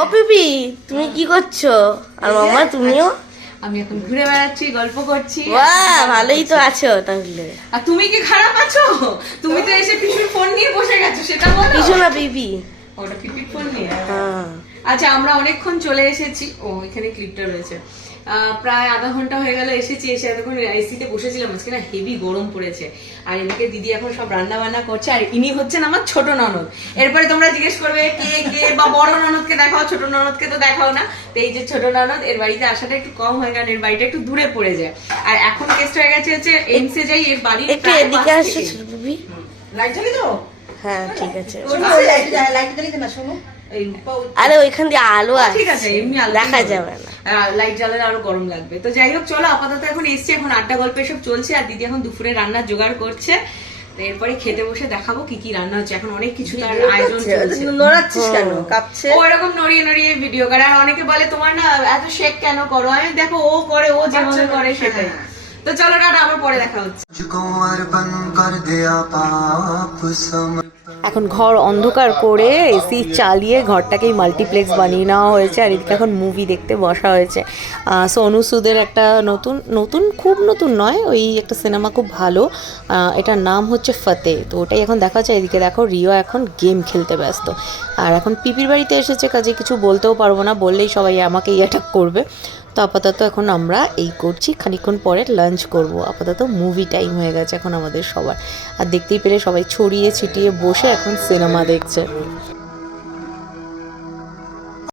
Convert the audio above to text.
ও পিপি, তুমি কি করছো? আর মামা তুমিও? আমি এখন ঘুরে বেড়াচ্ছি, গল্প করছি। বাহ, ভালোই তো আছো তাহলে। আর তুমি কি খারাপ আছো? তুমি তো এসে পিছুর ফোন নিয়ে বসে গেছো, সেটা বলো। কিছু না পিপি। ওটা পিপির ফোন নিয়ে? হ্যাঁ। আচ্ছা, আমরা অনেকক্ষণ চলে এসেছি। ও এখানে ক্লিপটা রয়েছে। প্রায় আধা ঘন্টা হয়ে গেল এসেছি। এসে এতক্ষণ এসিতে বসেছিলাম, আজকে না হেভি গরম পড়েছে। আর এদিকে দিদি এখন সব রান্না বান্না করছে। আর ইনি হচ্ছেন আমার ছোট ননদ। এরপরে তোমরা জিজ্ঞেস করবে কে কে, বা বড় ননদকে দেখাও, ছোট ননদকে তো দেখাও না। তো এই যে ছোট ননদ, এর বাড়িতে আসাটা একটু কম হয়, কারণ এর বাড়িটা একটু দূরে পড়ে যায়। আর এখন কেসটা হয়ে গেছে হচ্ছে এমসে যাই, এর বাড়ি একটু এদিকে আসো ছোট পিপি। লাইট জ্বালিয়ে দাও। হ্যাঁ ঠিক আছে। লাইট জ্বালিয়ে না, শোনো। আরে ওইখান দিয়ে আলো আছে, ঠিক আছে, এমনি আলো দেখা যাবে না। লাইট জ্বালালে আরো গরম লাগবে। তো যাই হোক, চলো আপাতত এখন এসছি, এখন আড্ডা গল্প এসব চলছে। আর দিদি এখন দুপুরে রান্নার জোগাড় করছে। তো এরপরে খেতে বসে দেখাবো কি কি রান্না হচ্ছে। এখন অনেক কিছু তার আয়োজন চলছে। নড়াচ্ছিস কেন? কাঁপছে। ও এরকম নড়িয়ে নড়িয়ে ভিডিও করে। আর অনেকে বলে তোমার না এত শেক কেন করো? আমি দেখো ও করে, ও যেভাবে করে সেটাই। তো চলো টাটা, আবার পরে দেখা হচ্ছে। এখন ঘর অন্ধকার করে এসি চালিয়ে ঘরটাকেই মাল্টিপ্লেক্স বানিয়ে নেওয়া হয়েছে। আর এদিকে এখন মুভি দেখতে বসা হয়েছে। সোনু সুদের একটা নতুন নতুন খুব নতুন নয়, ওই একটা সিনেমা খুব ভালো, এটার নাম হচ্ছে ফতে। তো ওটাই এখন দেখা হচ্ছে। এদিকে দেখো রিও এখন গেম খেলতে ব্যস্ত। আর এখন পিপির বাড়িতে এসেছে, কাজে কিছু বলতেও পারবো না, বললেই সবাই আমাকেই অ্যাটাক করবে। তো আপাতত এখন আমরা এই করছি, খানিকক্ষণ পরে লাঞ্চ করব। আপাতত মুভি টাইম হয়ে গেছে এখন আমাদের সবার। আর দেখতেই পেলে সবাই ছড়িয়ে ছিটিয়ে বসে এখন সিনেমা দেখছে।